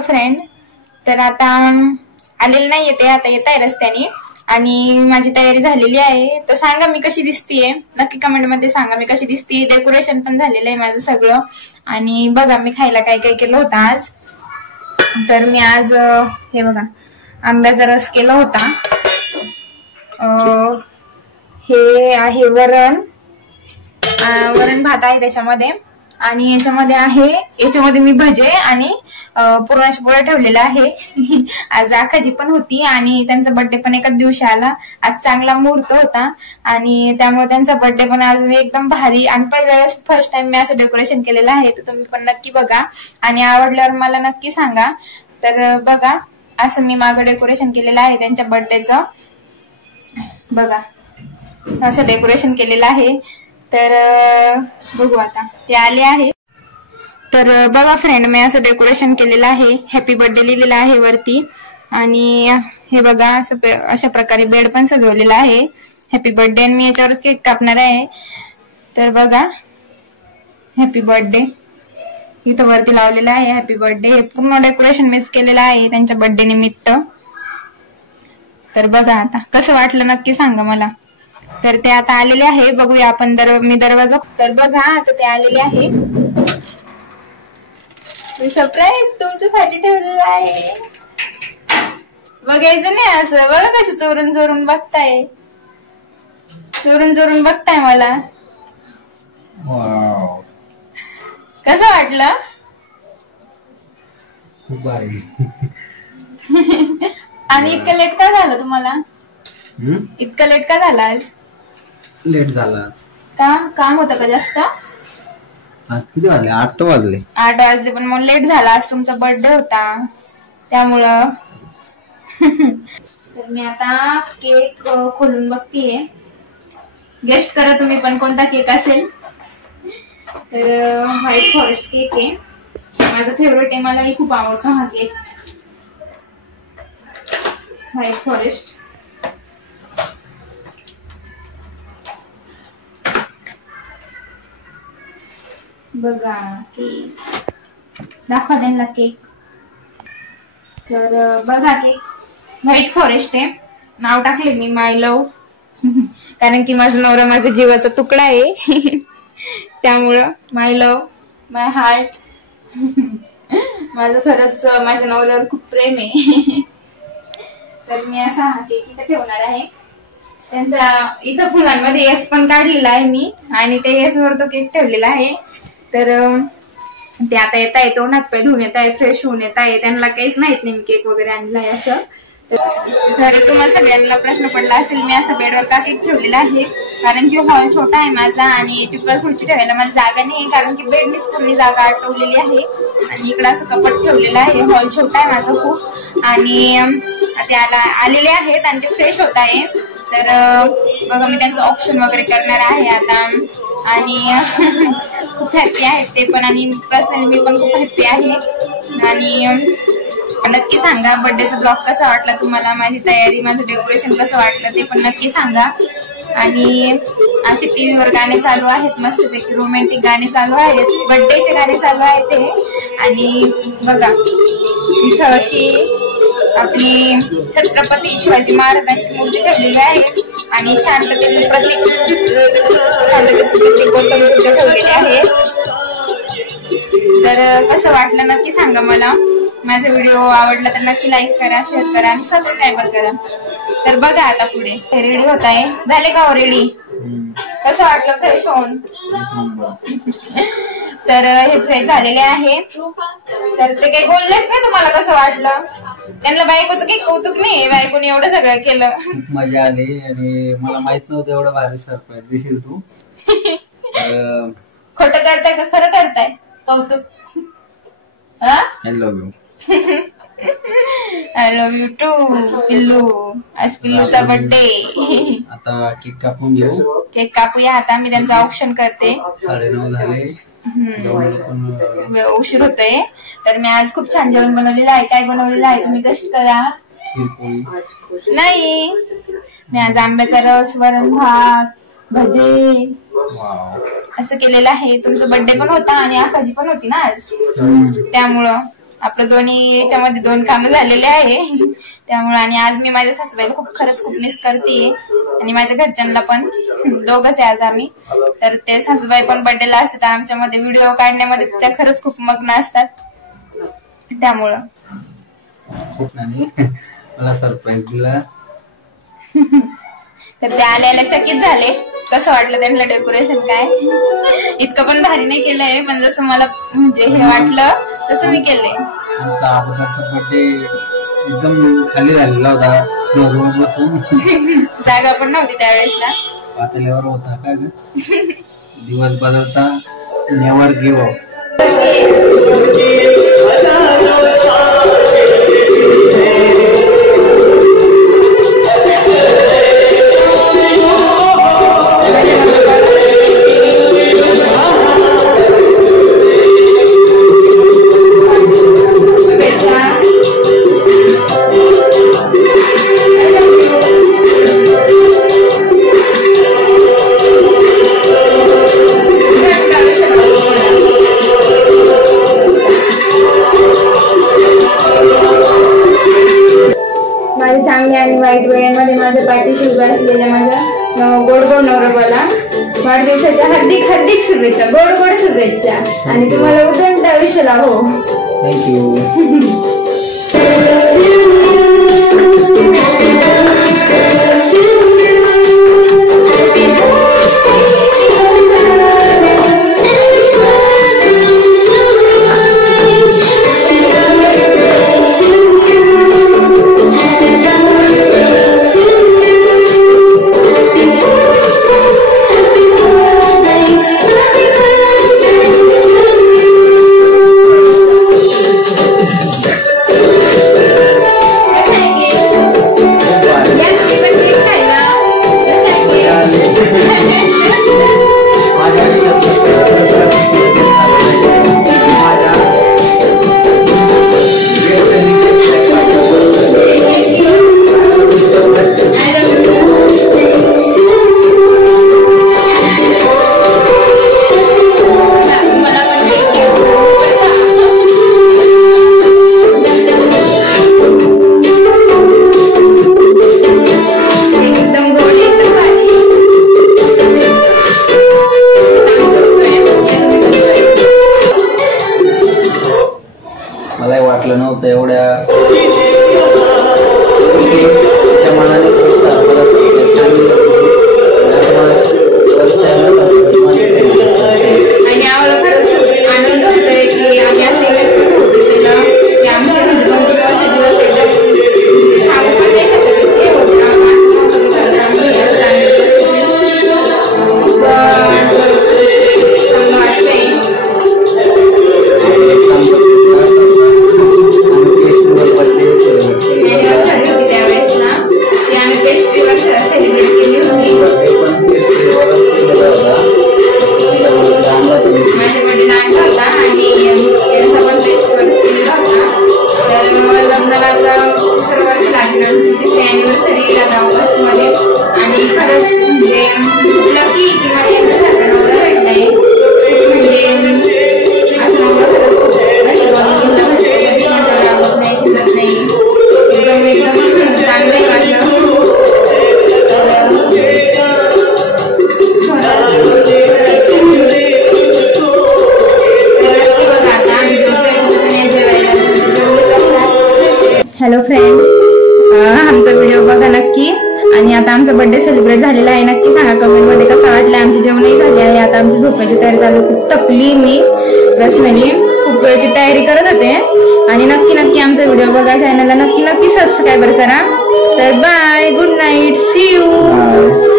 Friend तर आता आलेले नाही येते, आता येत आहे रस्त्याने आणि माझी तयारी झालेली आहे. तर सांगा मी कशी दिसतीये, नक्की कमेंट मध्ये सांगा मी कशी दिसते. डेकोरेशन पण झालेलं आहे माझं सगळं. आणि बघा मी खायला काय काय केलं होतं आज. तर मी आज हे बघा आंब्याचा रस केला होता. हे आहे वरण भात आहे त्याच्यामध्ये. आणि याच्यामध्ये मी भजे आणि पुरणाची पोळ्या ठेवलेला आहे. आज आखाजी पण होती आणि त्यांचा बर्थडे पण एकाच दिवशी आला. आज चांगला मुहूर्त होता आणि त्यामुळे त्यांचा बर्थडे पण आज एकदम भारी आणि पहिल्या वेळेस फर्स्ट टाइम मी असं डेकोरेशन केलेलं आहे. तर तुम्ही पण नक्की बघा आणि आवडल्यावर मला नक्की सांगा. तर बघा असं मी मागं डेकोरेशन केलेलं आहे त्यांच्या बर्थडेचं. बघा असं डेकोरेशन केलेलं आहे. तर बघू आता ते आले आहे. तर बघा फ्रेंड मी असं डेकोरेशन केलेलं आहे. हॅपी बर्थडे लिहिलेलं आहे वरती. आणि हे बघा अशा प्रकारे बेड पण सजवलेला आहे. Happy birthday. मी याच्यावरच केक कापणार आहे. तर बघा हॅपी बर्थडे इथं वरती लावलेलं आहे हॅपी बर्थडे. हे पूर्ण डेकोरेशन मीच केलेलं आहे त्यांच्या बर्थडे निमित्त. तर बघा आता कसं वाटलं नक्की सांगा मला. तर ते आता आलेले आहे. बघूया आपण मी दरवाजा. तर बघा आता ते आलेले आहे. मी सरप्राईज तुमच्यासाठी ठेवलेलं आहे. बघायचं नाही असं. बघा कशी चोरून चोरून बघताय. चोरून बघताय मला. कसं वाटलं. खूप भारी. आणि इतकं लेट का झालं तुम्हाला. इतकं लेट का झाला आज. लेट झाला का काम होतं का जास्त. किती वाजले. 8 तर वाजले. 8 वाजले पण मग लेट झाला. आज तुमचा बर्थडे होता त्यामुळं. तर मी आता केक खोलून बघतीये. गेस्ट करा तुम्ही पण कोणता केक असेल. तर व्हाईट फॉरेस्ट केक आहे. माझा फेवरेट आहे. मलाही खूप आवडतो हा केक व्हाईट फॉरेस्ट. बघा केक दाखवा त्यांना केक. तर बघा केक व्हाईट फॉरेस्ट आहे. नाव टाकले मी माय लव. कारण की माझा नवरा माझा जीवाचा तुकडा आहे. त्यामुळं माय लव माय हार्ट. माझं खरंच माझ्या नवऱ्यावर खूप प्रेम आहे. तर मी असा हा केक इथं ठेवणार आहे. त्यांचा इथं फुलांमध्ये यस पण काढलेला आहे मी आणि ते यस वर तो केक ठेवलेला आहे. तर ते आता येत आहे. तोंड हात पाय धुवून येत आहे. फ्रेश होऊन येत आहे. त्यांना काहीच माहित नाही मी केक वगैरे आणला आहे असं. तर तुम्हाला सगळ्यांना प्रश्न पडला असेल मी असं बेडवर का केक ठेवलेला आहे. कारण की हॉल छोटा आहे माझा आणि टिपल खुर्ची ठेवायला मला जागा नाही. कारण की बेडनीच पूर्ण जागा आटवलेली आहे आणि इकडे असं कपाट ठेवलेलं आहे. हॉल छोटा आहे माझा खूप. आणि ते आलेले आहेत आणि ते फ्रेश होत आहे. तर बघा मी त्यांचं ऑप्शन वगैरे करणार आहे आता. आणि खूप हॅप्पी आहेत ते पण आणि पर्सनली मी पण खूप हॅप्पी आहे. आणि नक्की सांगा बर्थडेचा ब्लॉग कसा वाटला तुम्हाला. माझी तयारी माझं डेकोरेशन कसं वाटलं ते पण नक्की सांगा. आणि असे टीव्हीवर गाणे चालू आहेत मस्तपैकी रोमॅन्टिक गाणे चालू आहेत. बर्थडेचे गाणे चालू आहेत ते. आणि बघा इथं अशी आपली छत्रपती शिवाजी महाराजांची मूर्ती ठेवलेली आहे आणि शांततेचं प्रतीक गौतम बुद्ध ठेवलेले आहे. तर कसं वाटलं नक्की सांगा मला. माझा व्हिडिओ आवडला तर नक्की लाईक करा, शेअर करा आणि सबस्क्राईब करा. तर बघा आता पुढे रेडी होत आहे. झाले का हो रेडी. कसं वाटलं फ्रेश होऊन. तर हे फ्रेश झालेले आहे. तर ते काही बोललेच नाही तुम्हाला कसं वाटलं. त्यांना बायकोचं काही कौतुक नाही. बायकोने एवढं सगळं केलं. मजा आली आणि मला माहित नव्हतं एवढं भारी सरप्राईज दिसेल तू. खोटं करताय का खरं करताय कौतुक. I love you. I love you too पिल्लू. आज पिल्लूचा बर्थडे. आता केक कापून घेऊ. केक कापूया आता. मी त्यांचं ऑप्शन करते. 9:30 झाले. उशीर होतोय. तर मी आज खूप छान जेवण बनवलेलं आहे. काय बनवलेलं आहे तुम्ही कशी करा. नाही मी आज आंब्याचा रस, वरण भात, भजे असं केलेलं आहे. तुमचा बर्थडे पण होता आणि आखाजी पण होती ना आज त्यामुळं आपलं दोन्ही याच्यामध्ये 2 कामं झालेले आहे त्यामुळे. आणि आज मी माझ्या सासूबाईला खरंच खूप मिस करते आणि माझ्या घरच्यांना पण. दोघंच आहे आज आम्ही. तर ते सासूबाई पण बर्थडेला असतात आमच्यामध्ये, व्हिडिओ काढण्यामध्ये त्या खरंच खूप मग्न असतात त्यामुळं. मला सरप्राईज दिला. तर ते आल्याला चकित झाले. कसं वाटलं त्यांना डेकोरेशन काय. इतकं पण भारी नाही केलंय पण जसं मला म्हणजे हे वाटलं तसं मी केलंय. आमचा अगोदरचा बर्थडे एकदम खाली झालेला होता फ्लोअरवर बसून. जागा पण नव्हती त्यावेळेसला. पातळीवर होता का ग. दिवस बदलता नेवर गिव्ह अप. चांगल्या आणि वाईट वेळेमध्ये माझ्या पाठीशी उभा असलेल्या माझ्या गोड गोड नवरोबाला वाढदिवसाच्या हार्दिक हार्दिक शुभेच्छा, गोड गोड शुभेच्छा आणि तुम्हाला उदंड आयुष्य लाभो. थँक्यू. मला वाटलं नव्हतं एवढ्या मनाने. आणि आम्हाला खरंच आनंद होतोय की आम्ही असं केलं की आमच्या 2 दिवस एकदम सांगू पण नाही शकत इतके होते. हॅलो फ्रेंड, आमचा व्हिडिओ बघा नक्की. आणि आता आमचा बर्थडे सेलिब्रेट झालेला आहे. नक्की सांगा कमेंट मध्ये कसं वाटलं. आमची जेवणही झाली आहे. आता आमची झोपायची तयारी चालू. खूप थकली मी पर्सनली, खूप वेळची तयारी करत होते. आणि नक्की आमचा व्हिडिओ बघा. चॅनलला नक्की सबस्क्राईब करा. तर bye, good night, see you.